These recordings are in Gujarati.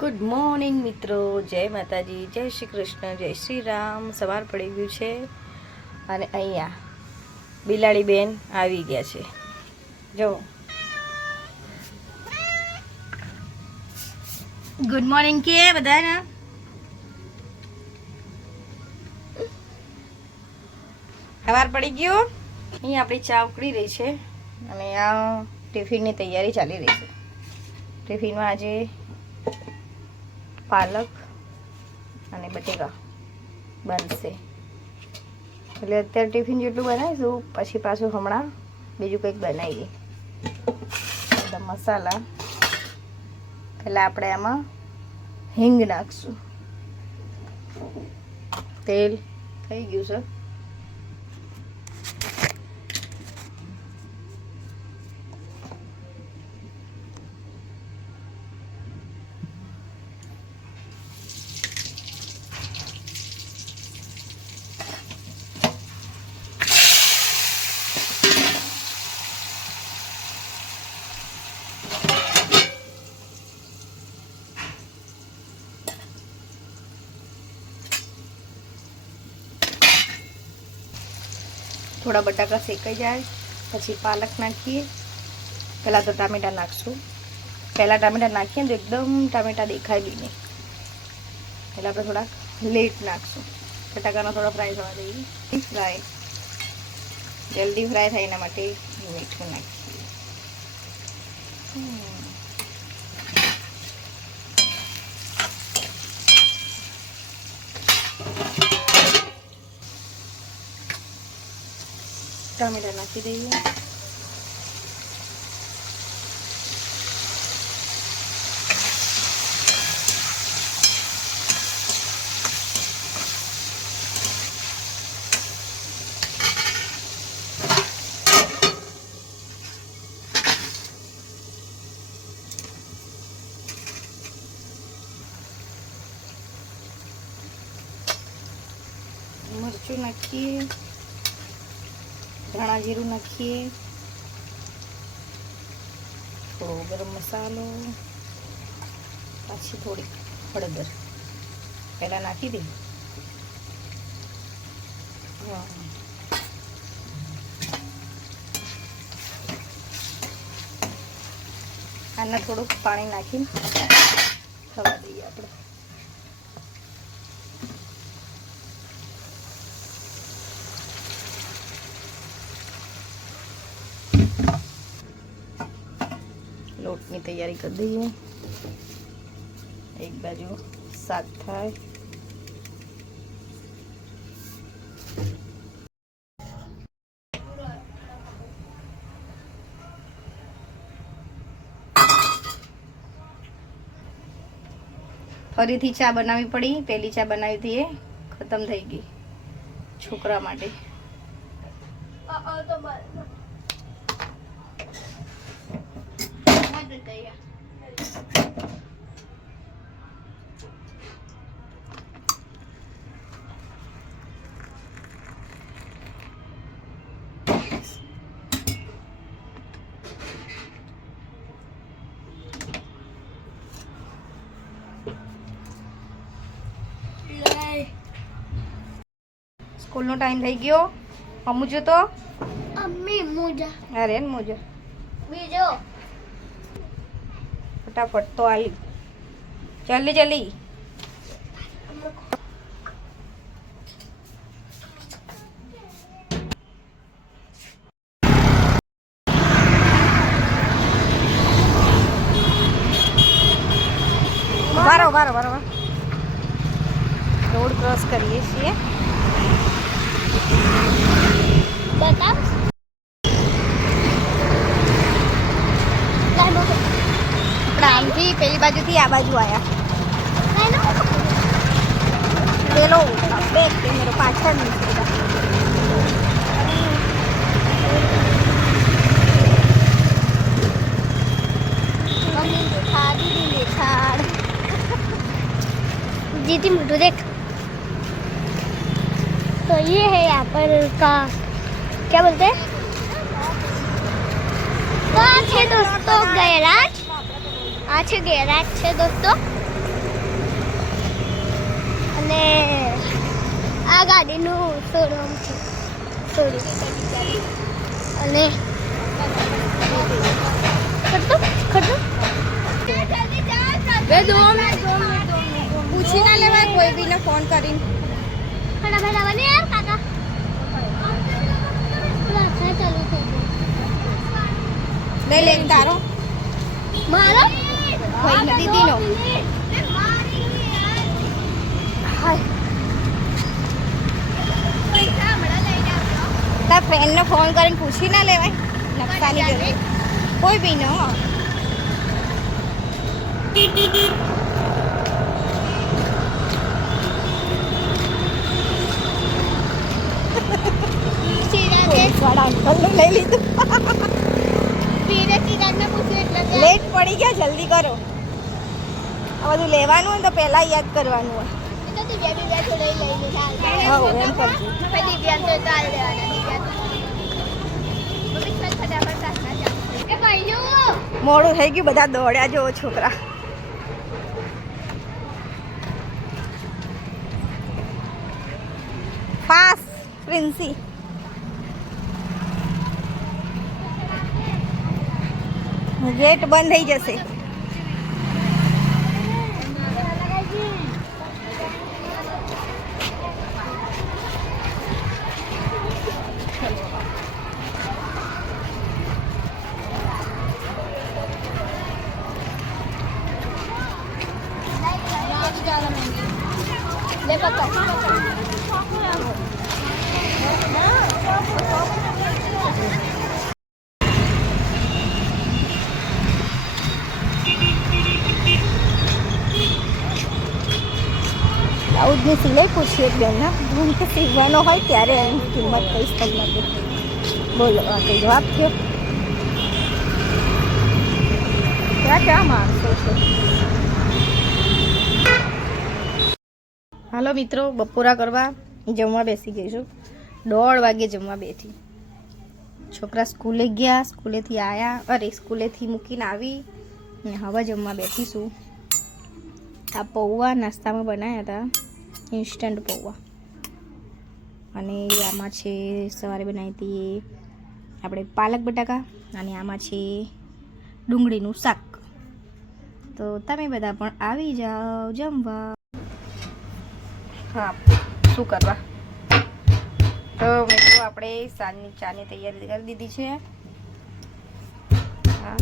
ગુડ મોર્નિંગ મિત્રો, જય માતાજી, જય શ્રી કૃષ્ણ, જય શ્રી રામ. સવાર પડી ગયું છે અને અહીંયા બિલાડી બેન આવી ગયા છે. જો ગુડ મોર્નિંગ કે બધાને. સવાર પડી ગયો. અહીંયા આપણી ચા ઉકળી રહી છે અને આ ટિફિનની તૈયારી ચાલી રહી છે. ટિફિનમાં આજે પાલક અને બટેકા બનશે. એટલે અત્યારે ટિફિન જેટલું બનાવીશું, પછી પાછું હમણાં બીજું કંઈક બનાવીએ. બધા મસાલા પહેલાં આપણે આમાં હિંગ નાખશું. તેલ થઈ ગયું છે. થોડા બટાકા શેકાઈ જાય પછી પાલક નાખીએ. પહેલાં તો ટામેટાં નાખશું. પહેલાં ટામેટાં નાખીએ ને તો એકદમ ટામેટાં દેખાય બી નહીં. એટલે આપણે થોડાક લેટ નાખશું. બટાકાનો થોડો ફ્રાય થવા દઈએ. ફ્રાય જલ્દી ફ્રાય થાય એના માટે મીઠું નાખીએ. ટામેટા નાખી દઈએ. મરચું નાખીએ. ધાણા જીરું નાખીએ. થોડો ગરમ મસાલો, પાછી થોડી હળદર પહેલાં નાખી દઈએ. આના થોડુંક પાણી નાખીને થવા દઈએ આપણે. લોટની તૈયારી કરી દઈએ. એક બાજુ શાક થાય. ફરીથી ચા બનાવવી પડી. પહેલી ચા બનાવી હતી એ ખતમ થઈ ગઈ છોકરા માટે. સ્કૂલનો ટાઈમ થઈ ગયો. અમુજો તો અમ્મી મોજા. અરે મોજો બીજો ફટાફટ તો આવી. જલ્દી જલ્દી. બારો બારો બારો રોડ ક્રોસ કરીએ છીએ. બતાવ. આપણે આમથી પેલી બાજુથી આ બાજુ આવ્યા. પેલો બેગ મેરો પાછળ નીકળ્યા. दीदी मुझे देख. तो ये है यहाँ पर का क्या बोलते हैं, तो आज है दोस्तों गैराज. आज है गैराज है दोस्तों. અને આ ગાડીનું શોરૂમ છે. અને પૂછી ના લેવાય કોઈ બી ને ફોન કરીને. લઈ લે તારો મારો દીદીનો. તાર ફ્રેન્ડને ફોન કરીને પૂછી ના લેવાય નકશાની જરૂર કોઈ બી નો. પોલીસવાળા અંકલને લઈ લીધું. લેટ પડી ગયા, જલ્દી કરો. આ બધું લેવાનું હોય તો પહેલા યાદ કરવાનું હોય. હા એમ કરજો. મોડું થઈ ગયું, બધા દોડ્યા જો છોકરા. ફાસ્ટ પ્રિન્સી. ગેટ બંધ થઈ જશે. બ્લાઉઝની સિલાઈ પૂછીએ એક બેનના. હું કે સીવવાનો હોય ત્યારે એની કિંમત કહીશ તમને. બોલો કંઈ જવાબ થયો? ક્યાં માણસો છે. હાલો મિત્રો, બપોરા કરવા જમવા બેસી ગઈ છું. 1:30 વાગે જમવા બેઠી. છોકરા સ્કૂલે ગયા, સ્કૂલેથી આવ્યા, અરે સ્કૂલેથી મૂકીને આવી ને હવે જમવા બેઠીશું. આ પૌવા નાસ્તામાં બનાવ્યા હતા, ઇન્સ્ટન્ટ પૌવા. અને આમાં છે સવારે બનાવી હતી આપણે પાલક બટાકા, અને આમાં છે ડુંગળીનું શાક. તો તમે બધા પણ આવી જાઓ જમવા. હા, શું કરવા? તો મિત્રો આપણે સાંજની ચાની તૈયારી કરી દીધી છે. હા,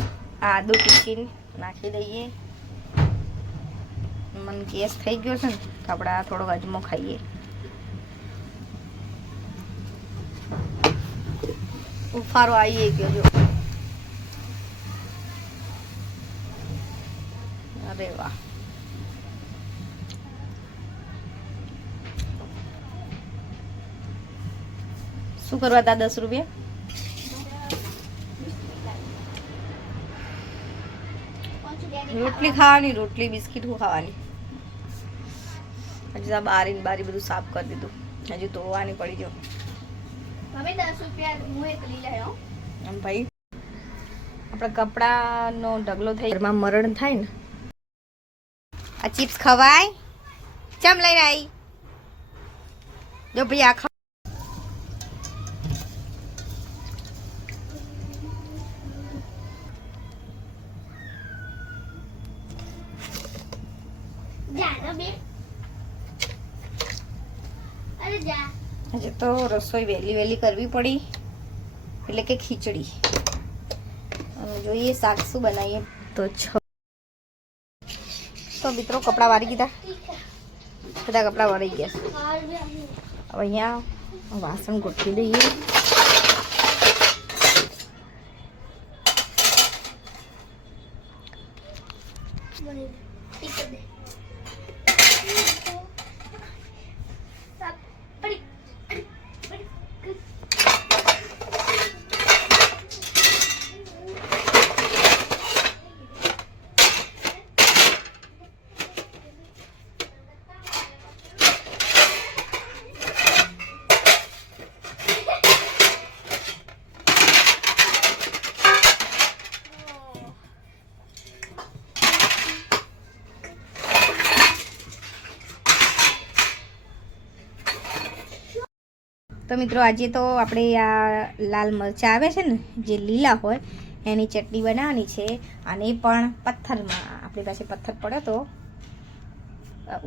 આદુ પીસીને નાખી દઈએ. મને ગેસ થઈ ગયો છે ને, તો આપણે આ થોડો અજમો ખાઈએ. ઉફારો આવી ગયો જો. અરે વાહ. શું કરવા હતા 10 રૂપિયા? રોટલી ખાવાની, રોટલી બિસ્કીટ ખાવાની. હજી તો બારી બધું સાફ કરી દીધું, હજુ ધોવાની પડી જો. હવે 10 રૂપિયા હું એકલી લાવ્યો. એમ ભાઈ આપણા કપડાનો ઢગલો થઈ ઘરમાં મરણ થાય ને. આ ચિપ્સ ખવાય? ચમ લઈને આવી જો ભાઈ. આ આજે તો રસોઈ વહેલી કરવી પડી, એટલે કે ખીચડી. અને જોઈએ શાક શું બનાવીએ. તો મિત્રો કપડાં વાળી દીધા, બધા કપડાં વળી ગયા. હવે અહીંયા વાસણ ગોઠવી દઈએ. તો મિત્રો આજે તો આપણે આ લાલ મરચાં આવે છે ને જે લીલા હોય એની ચટણી બનાવવાની છે, અને એ પણ પથ્થરમાં. આપણી પાસે પથ્થર પડ્યો તો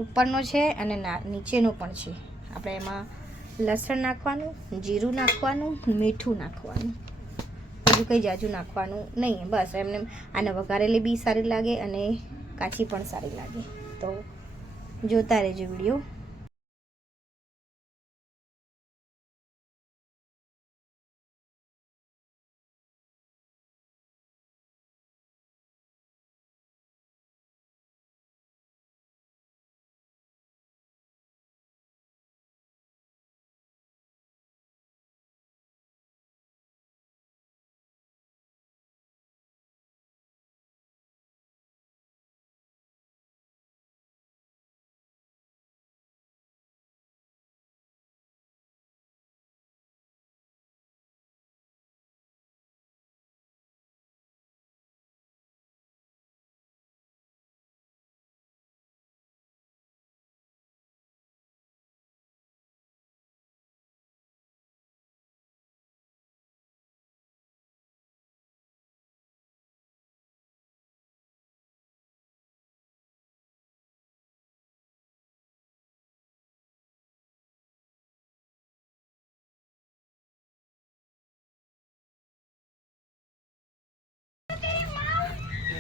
ઉપરનો છે અને નીચેનો પણ છે. આપણે એમાં લસણ નાખવાનું, જીરું નાખવાનું, મીઠું નાખવાનું, બીજું કંઈ જાજુ નાખવાનું નહીં. બસ એમને આને વઘારેલી બી સારી લાગે અને કાચી પણ સારી લાગે. તો જોતા રહેજો વિડીયો.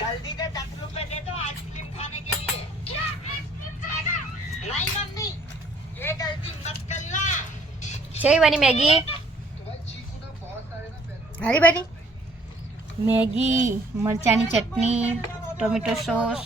जल्दी से 10 रुपए दे दो आइसक्रीम खाने के लिए। क्या आइसक्रीम खाएगा? नहीं मम्मी, ये गलती मत करना। કેવી બની મેગી? હારી બની મેગી, મરચાની ચટણી, ટોમેટો સોસ.